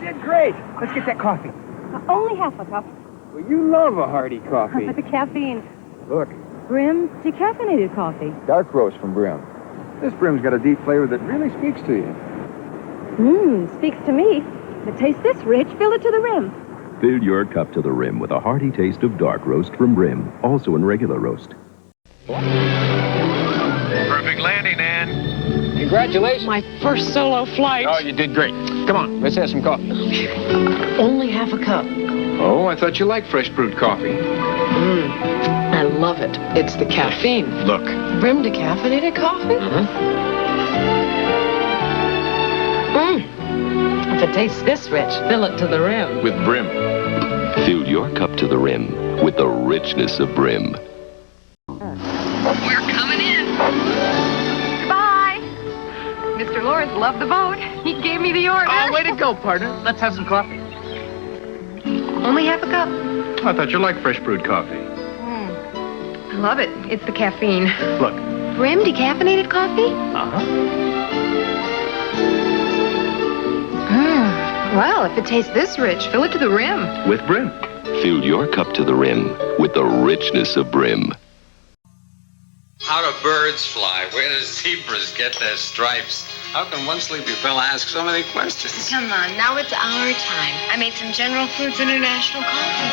did great. Let's get that coffee. Only half a cup. Well, you love a hearty coffee. But the caffeine. Look, Brim decaffeinated coffee. dark roast from Brim. This Brim's got a deep flavor that really speaks to you. Speaks to me. If it tastes this rich, fill it to the rim. Fill your cup to the rim with a hearty taste of dark roast from Brim, also in regular roast. Perfect landing, Ann. Congratulations. My first solo flight. Oh, you did great. Come on, let's have some coffee. Only half a cup. Oh, I thought you liked fresh brewed coffee. I love it. It's the caffeine. Look. Brim decaffeinated coffee? If it tastes this rich, fill it to the rim. With Brim. Fill your cup to the rim with the richness of Brim. We're coming in. Goodbye. Mr. Lawrence loved the boat. He gave me the order. Oh, way to go, partner. Let's have some coffee. Only half a cup. I thought you liked fresh brewed coffee. I love it. It's the caffeine. Look. Brim decaffeinated coffee? Well, if it tastes this rich, fill it to the rim. With Brim. Fill your cup to the rim with the richness of Brim. How do birds fly? Where do zebras get their stripes? How can one sleepy fella ask so many questions? Come on, now it's our time. I made some General Foods International coffee.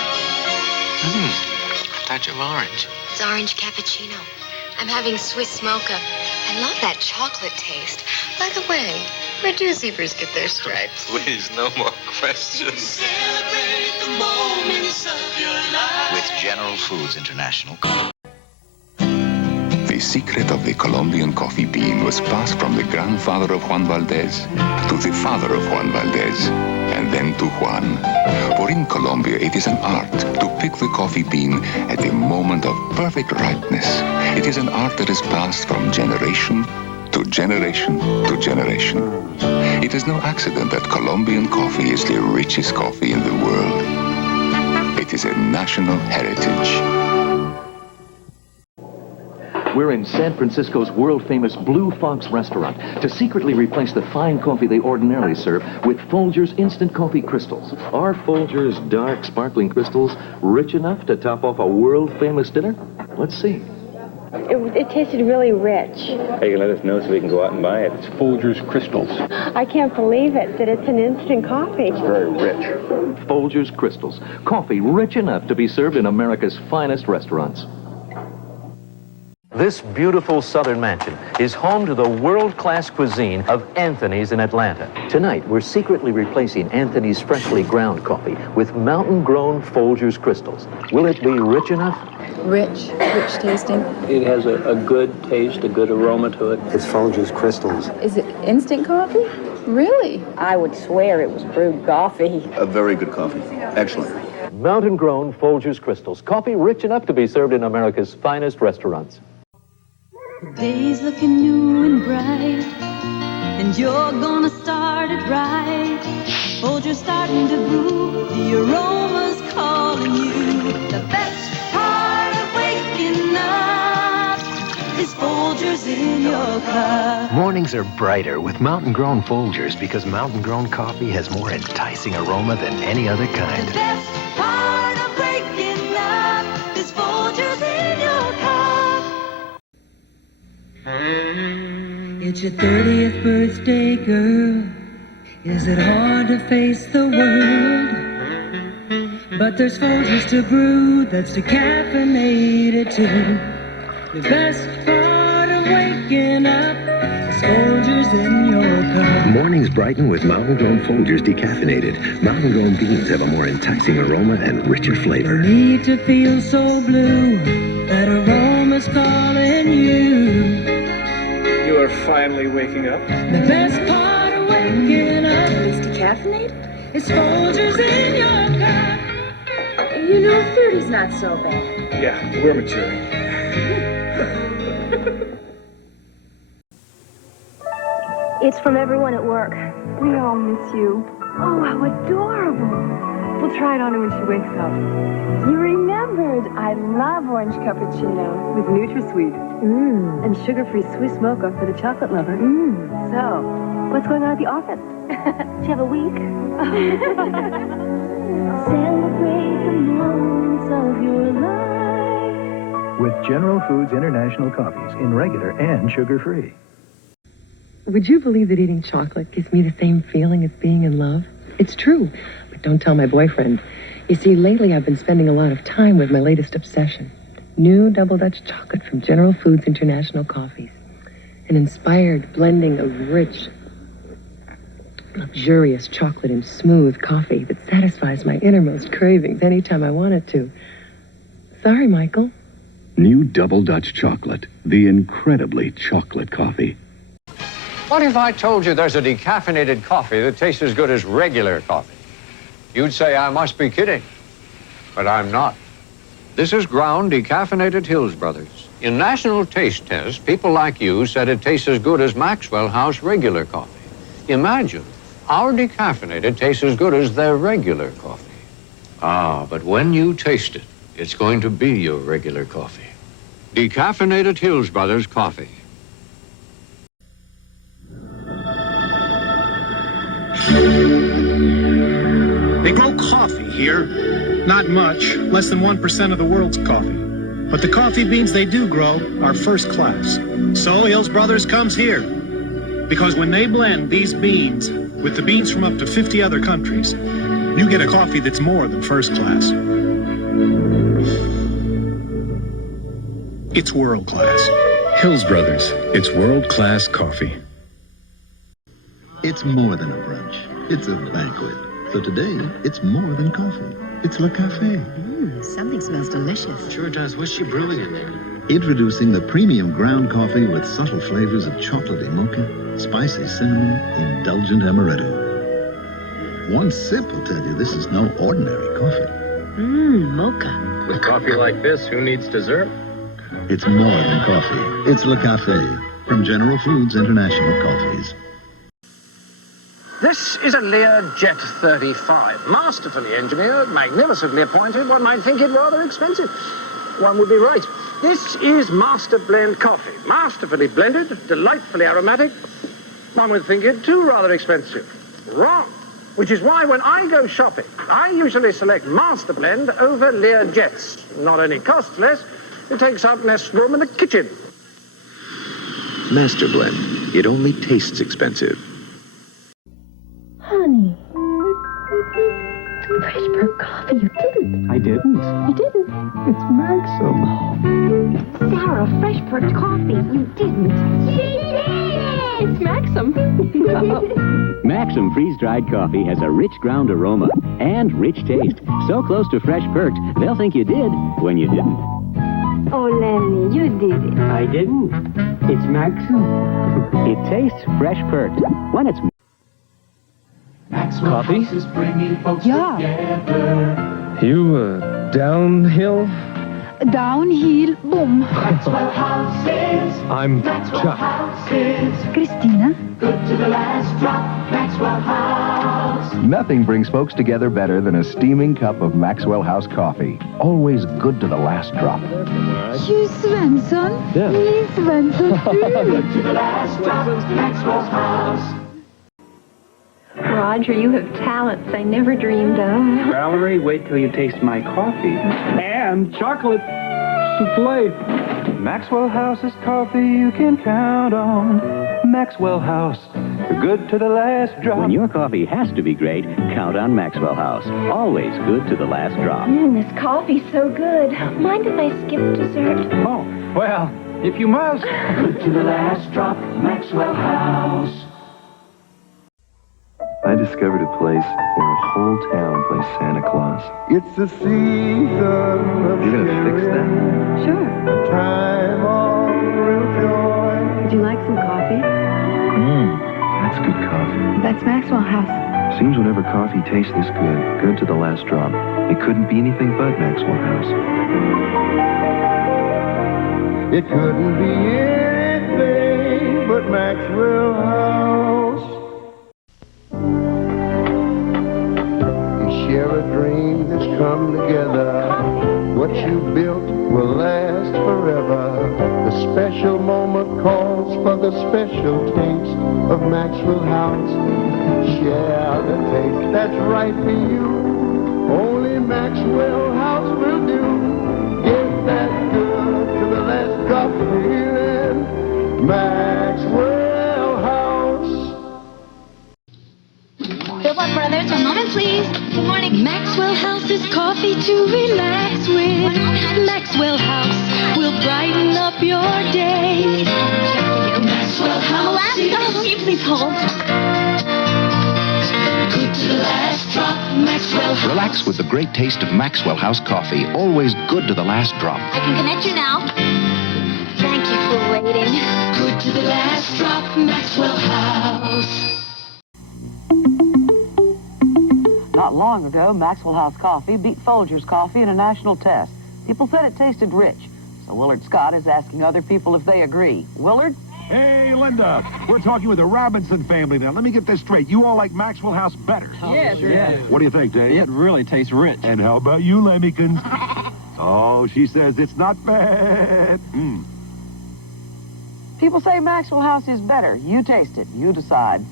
Touch of orange. It's orange cappuccino. I'm having Swiss mocha. I love that chocolate taste. By the way, where do zebras get their stripes? Please, no more questions. Celebrate the moments of your life with General Foods International. The secret of the Colombian coffee bean was passed from the grandfather of Juan Valdez to the father of Juan Valdez, and then to Juan. For in Colombia, it is an art to pick the coffee bean at the moment of perfect ripeness. It is an art that is passed from generation to generation to generation. It is no accident that Colombian coffee is the richest coffee in the world. It is a national heritage. We're in San Francisco's world-famous Blue Fox restaurant to secretly replace the fine coffee they ordinarily serve with Folgers instant coffee crystals. Are Folgers dark, sparkling crystals rich enough to top off a world-famous dinner? Let's see. It tasted really rich. Hey, you can let us know so we can go out and buy it. It's Folgers Crystals. I can't believe it, that it's an instant coffee. It's very rich. Folgers Crystals. Coffee rich enough to be served in America's finest restaurants. This beautiful southern mansion is home to the world-class cuisine of Anthony's in Atlanta. Tonight, we're secretly replacing Anthony's freshly ground coffee with mountain-grown Folgers Crystals. Will it be rich enough? Rich tasting. It has a good taste, a good aroma to it. It's Folgers Crystals. Is it instant coffee? Really? I would swear it was brewed coffee. A very good coffee. Excellent. Mountain-grown Folgers Crystals. Coffee rich enough to be served in America's finest restaurants. The day's looking new and bright, and you're gonna start it right. Folgers starting to brew, the aroma's calling you. The best part of waking up is Folgers in your cup. Mornings are brighter with mountain-grown Folgers because mountain-grown coffee has more enticing aroma than any other kind. The best part of waking up is Folgers in your cup. It's your 30th birthday, girl. Is it hard to face the world? But there's Folgers to brew that's decaffeinated too. The best part of waking up is Folgers in your cup. Mornings brighten with mountain-grown Folgers decaffeinated. Mountain-grown beans have a more enticing aroma and richer flavor. No need to feel so blue. That aroma's calling you. You are finally waking up. The best part of waking up is decaffeinated. It's Folgers in your cup. You know, 30's not so bad. Yeah, we're maturing. It's from everyone at work. We all miss you. Oh, how adorable. We'll try it on her when she wakes up. You remembered. I love orange cappuccino. With NutraSweet. And sugar-free Swiss mocha for the chocolate lover. So, What's going on at the office? Do you have a week? Celebrate the moments of your life. With General Foods International coffees in regular and sugar-free. Would you believe that eating chocolate gives me the same feeling as being in love? It's true, but don't tell my boyfriend. You see, lately I've been spending a lot of time with my latest obsession. New Double Dutch chocolate from General Foods International coffees. An inspired blending of rich, luxurious chocolate and smooth coffee that satisfies my innermost cravings anytime I want it to. Sorry, Michael. New Double Dutch chocolate, the incredibly chocolate coffee. What if I told you there's a decaffeinated coffee that tastes as good as regular coffee? You'd say I must be kidding, but I'm not. This is ground decaffeinated Hils Bros. In national taste tests, people like you said it tastes as good as Maxwell House regular coffee. Imagine, our decaffeinated tastes as good as their regular coffee. Ah, but when you taste it, it's going to be your regular coffee. Decaffeinated Hils Bros. Coffee. They grow coffee here. Not much, less than 1% of the world's coffee. But the coffee beans they do grow are first class. So Hils Brothers comes here. Because when they blend these beans with the beans from up to 50 other countries, you get a coffee that's more than first class. It's world class. Hils Brothers, it's world-class coffee. It's more than a brunch. It's a banquet. So today, it's more than coffee. It's Le Café. Something smells delicious. Sure does. What's she brewing in there? Introducing the premium ground coffee with subtle flavors of chocolatey mocha, spicy cinnamon, indulgent amaretto. One sip will tell you this is no ordinary coffee. Mocha. With coffee like this, who needs dessert? It's more than coffee. It's Le Café from General Foods International Coffees. This is a Learjet 35, masterfully engineered, magnificently appointed. One might think it rather expensive. One would be right. This is Master Blend coffee, masterfully blended, delightfully aromatic. One would think it too rather expensive. Wrong. Which is why when I go shopping, I usually select Master Blend over Learjets. Not only costs less, it takes up less room in the kitchen. Master Blend. It only tastes expensive. Honey. Fresh Perk coffee, you didn't. I didn't. You didn't. It's Maxim. Sarah, Fresh Perk coffee, you didn't. She did! It's Maxim. Maxim freeze-dried coffee has a rich ground aroma and rich taste. So close to fresh perked, they'll think you did when you didn't. Oh, Lenny, you did it. I didn't. It's Maxim. It tastes fresh perked when it's Coffee? Yeah. You, downhill? Downhill, boom. Maxwell Houses. I'm Chuck. Christina. Good to the last drop, Maxwell House. Nothing brings folks together better than a steaming cup of Maxwell House coffee. Always good to the last drop. Hugh Svensson. Yeah. Lee Svensson. Good to the last drop, Maxwell House. Roger, you have talents I never dreamed of. Valerie, wait till you taste my coffee. And chocolate souffle. Maxwell House's coffee you can count on. Maxwell House, good to the last drop. When your coffee has to be great, count on Maxwell House. Always good to the last drop. This coffee's so good. Mind if I skip dessert? Oh, well, if you must. Good to the last drop, Maxwell House. I discovered a place where a whole town plays Santa Claus. It's the season of You're gonna fix that? Sure. time of real joy. Would you like some coffee? That's good coffee. That's Maxwell House. Seems whenever coffee tastes this good, good to the last drop, it couldn't be anything but Maxwell House. It couldn't be anything but Maxwell House. You share a dream that's come together. What you built will last forever. The special moment calls for the special taste. of Maxwell House. Share the taste that's right for you. Only Maxwell House will do. Get that good to the last drop feeling. Maxwell House. Yuban Brothers, a moment, please. Good morning. Maxwell House is coffee to relax with. Maxwell House will brighten up your day. Maxwell House. Please hold. Good to the last drop, Maxwell House. Relax with the great taste of Maxwell House coffee. Always good to the last drop. I can connect you now. Thank you for waiting. Good to the last drop, Maxwell House. Not long ago, Maxwell House coffee beat Folgers coffee in a national test. People said it tasted rich. So Willard Scott is asking other people if they agree. Willard? Hey, Linda, we're talking with the Robinson family now. Let me get this straight. You all like Maxwell House better? Yes, yes. What do you think, Dave? It really tastes rich. And how about you, Lemmykins? Oh, she says it's not bad. People say Maxwell House is better. You taste it. You decide.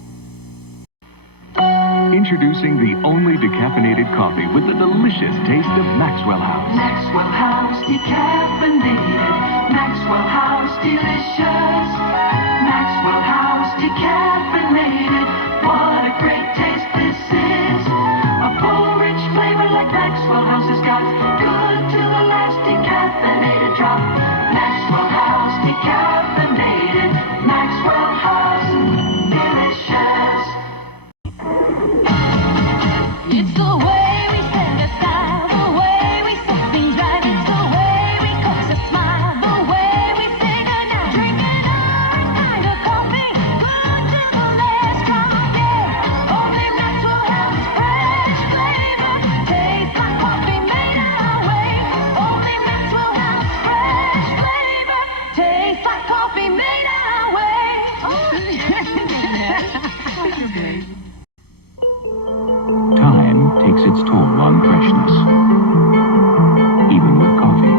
Introducing the only decaffeinated coffee with the delicious taste of Maxwell House. Maxwell House decaffeinated. Maxwell House delicious. Maxwell House decaffeinated. What a great taste this is. A full, rich flavor like Maxwell House has got. Good to the last decaffeinated drop. Maxwell House decaffeinated. Maxwell House delicious. It's the way we sing a style, the way we say things right. It's the way we cause a smile, the way we sing a now. Drinking our kind of coffee, good to the last drop, yeah. Only Maxwell House fresh flavor, tastes like coffee made our way. Only Maxwell House fresh flavor, tastes like coffee made our way. Time takes its toll on freshness. Even with coffee.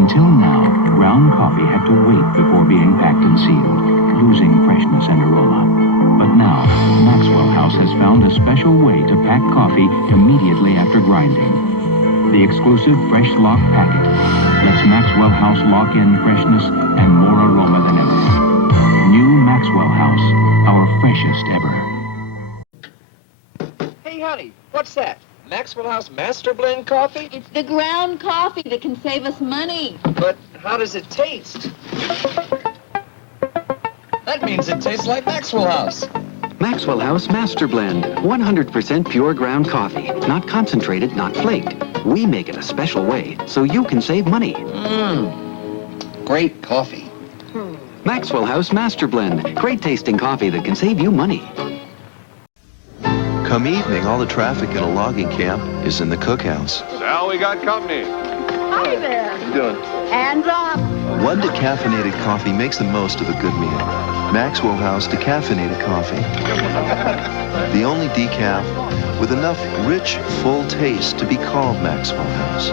Until now, ground coffee had to wait before being packed and sealed, losing freshness and aroma. But now, Maxwell House has found a special way to pack coffee immediately after grinding. The exclusive Fresh Lock packet lets Maxwell House lock in freshness and more aroma than ever. New Maxwell House, our freshest ever. Hey, honey, what's that? Maxwell House Master Blend coffee? It's the ground coffee that can save us money. But how does it taste? That means it tastes like Maxwell House. Maxwell House Master Blend. 100% pure ground coffee. Not concentrated, not flaked. We make it a special way so you can save money. Great coffee. Maxwell House Master Blend. Great tasting coffee that can save you money. Come evening, all the traffic at a logging camp is in the cookhouse. Now we got company. Hi there. How you doing? Hands up. One decaffeinated coffee makes the most of a good meal. Maxwell House decaffeinated coffee. The only decaf with enough rich, full taste to be called Maxwell House.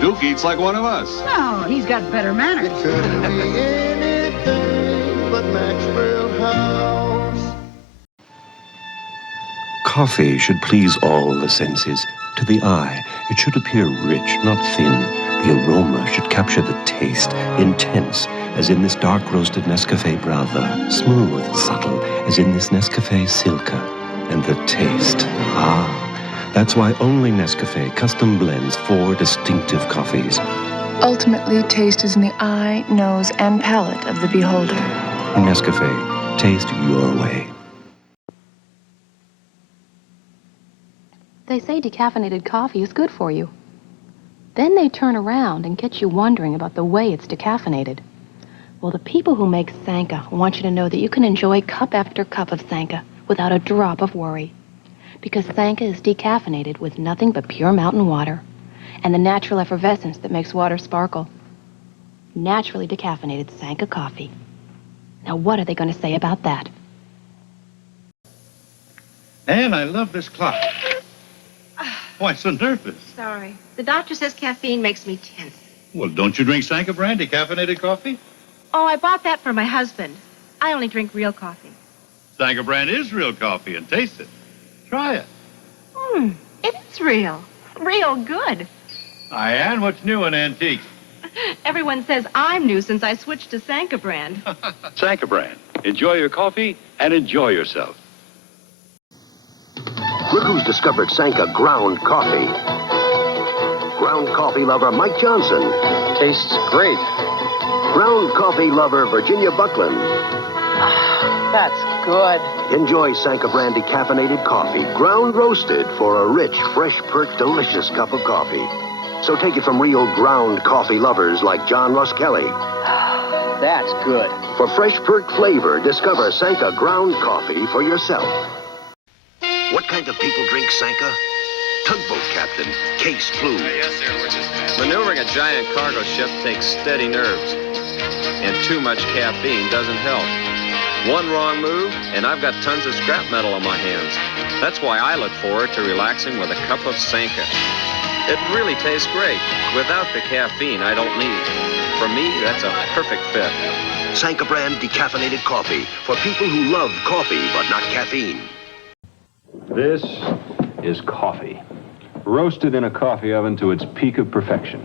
Duke eats like one of us. Oh, he's got better manners. It couldn't be anything but Maxwell House. Coffee should please all the senses. To the eye, it should appear rich, not thin. The aroma should capture the taste, intense, as in this dark-roasted Nescafe Brava, smooth, subtle, as in this Nescafe Silka. And the taste, that's why only Nescafe custom blends 4 distinctive coffees. Ultimately, taste is in the eye, nose, and palate of the beholder. Nescafe, taste your way. They say decaffeinated coffee is good for you. Then they turn around and get you wondering about the way it's decaffeinated. Well, the people who make Sanka want you to know that you can enjoy cup after cup of Sanka without a drop of worry. Because Sanka is decaffeinated with nothing but pure mountain water and the natural effervescence that makes water sparkle. Naturally decaffeinated Sanka coffee. Now, what are they going to say about that? Anne, I love this clock. Why so nervous? Sorry. The doctor says caffeine makes me tense. Well, don't you drink Sanka brand decaffeinated coffee? Oh, I bought that for my husband. I only drink real coffee. Sanka brand is real coffee, and taste it. Try it. It is real. Real good. And what's new in antiques? Everyone says I'm new since I switched to Sanka brand. Sanka brand. Enjoy your coffee and enjoy yourself. Look who's discovered Sanka ground coffee. Ground coffee lover Mike Johnson. Tastes great. Ground coffee lover Virginia Buckland. That's good. Enjoy Sanka brand decaffeinated coffee, ground roasted for a rich, fresh, pert, delicious cup of coffee. So take it from real ground coffee lovers like John Russ Kelly. That's good. For fresh, pert flavor, discover Sanka ground coffee for yourself. What kind of people drink Sanka? Tugboat captain, Case Flew. Yes, sir. We're just maneuvering a giant cargo ship takes steady nerves. And too much caffeine doesn't help. One wrong move, and I've got tons of scrap metal on my hands. That's why I look forward to relaxing with a cup of Sanka. It really tastes great. Without the caffeine, I don't need it. For me, that's a perfect fit. Sanka brand decaffeinated coffee for people who love coffee but not caffeine. This is coffee, roasted in a coffee oven to its peak of perfection.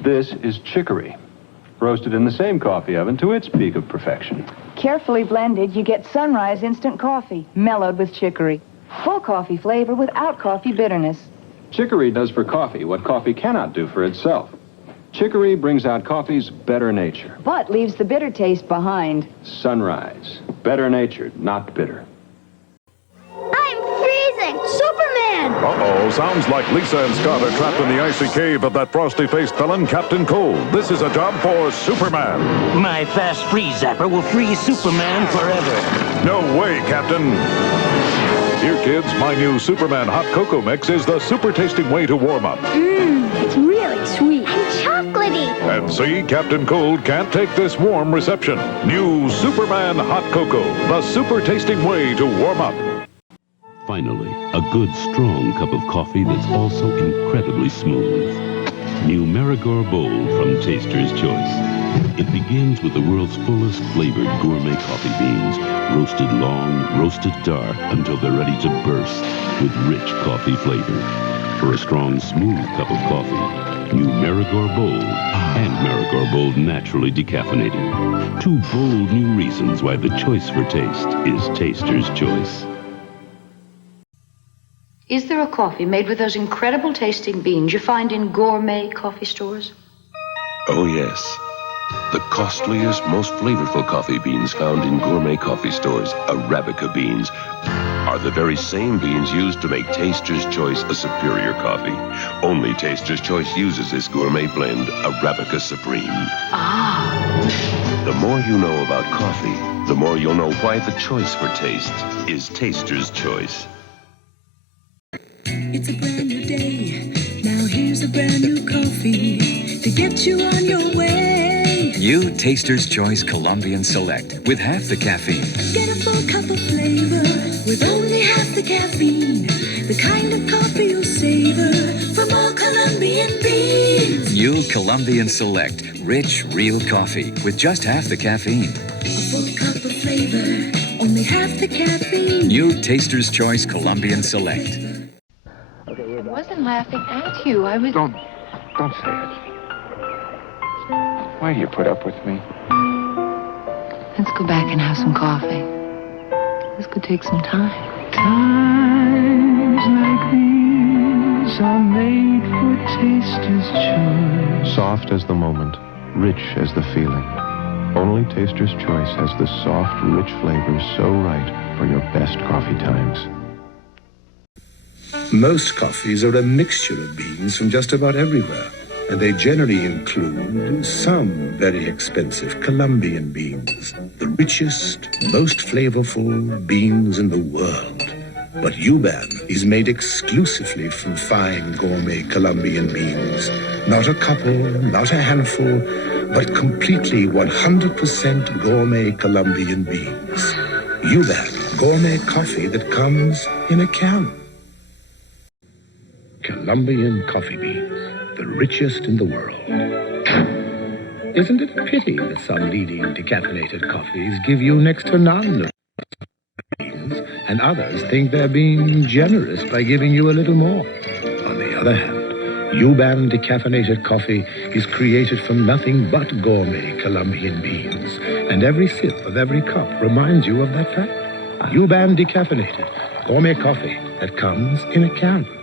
This is chicory, roasted in the same coffee oven to its peak of perfection. Carefully blended, you get Sunrise instant coffee, mellowed with chicory. Full coffee flavor without coffee bitterness. Chicory does for coffee what coffee cannot do for itself. Chicory brings out coffee's better nature. But leaves the bitter taste behind. Sunrise, better natured, not bitter. I'm freezing! Superman! Uh-oh, sounds like Lisa and Scott are trapped in the icy cave of that frosty-faced felon, Captain Cold. This is a job for Superman. My fast freeze zapper will freeze Superman forever. No way, Captain. Here, kids, my new Superman Hot Cocoa Mix is the super-tasting way to warm up. It's really sweet. And chocolatey. And see, Captain Cold can't take this warm reception. New Superman Hot Cocoa, the super-tasting way to warm up. Finally, a good, strong cup of coffee that's also incredibly smooth. New Marigore Bold from Taster's Choice. It begins with the world's fullest flavored gourmet coffee beans, roasted long, roasted dark, until they're ready to burst with rich coffee flavor. For a strong, smooth cup of coffee, new Marigore Bold and Marigore Bold naturally decaffeinated. Two bold new reasons why the choice for taste is Taster's Choice. Is there a coffee made with those incredible tasting beans you find in gourmet coffee stores? Oh, yes. The costliest, most flavorful coffee beans found in gourmet coffee stores, Arabica beans, are the very same beans used to make Taster's Choice a superior coffee. Only Taster's Choice uses this gourmet blend, Arabica Supreme. The more you know about coffee, the more you'll know why the choice for taste is Taster's Choice. It's a brand new day. Now here's a brand new coffee to get you on your way. New Taster's Choice Colombian Select with half the caffeine. Get a full cup of flavor with only half the caffeine. The kind of coffee you'll savor from all Colombian beans. New Colombian Select, rich, real coffee with just half the caffeine. A full cup of flavor, only half the caffeine. New Taster's Choice Colombian Select. I wasn't laughing at you. I was... Don't say it. Why do you put up with me? Let's go back and have some coffee. This could take some time. Times like these are made for Taster's Choice. Soft as the moment, rich as the feeling. Only Taster's Choice has the soft, rich flavors so right for your best coffee times. Most coffees are a mixture of beans from just about everywhere, and they generally include some very expensive Colombian beans, the richest, most flavorful beans in the world. But Yuban is made exclusively from fine gourmet Colombian beans. Not a couple, not a handful, but completely 100% gourmet Colombian beans. Yuban, gourmet coffee that comes in a can. Colombian coffee beans, the richest in the world. Isn't it a pity that some leading decaffeinated coffees give you next to none of beans, and others think they're being generous by giving you a little more? On the other hand, Yuban decaffeinated coffee is created from nothing but gourmet Colombian beans, and every sip of every cup reminds you of that fact. Yuban decaffeinated gourmet coffee that comes in a can.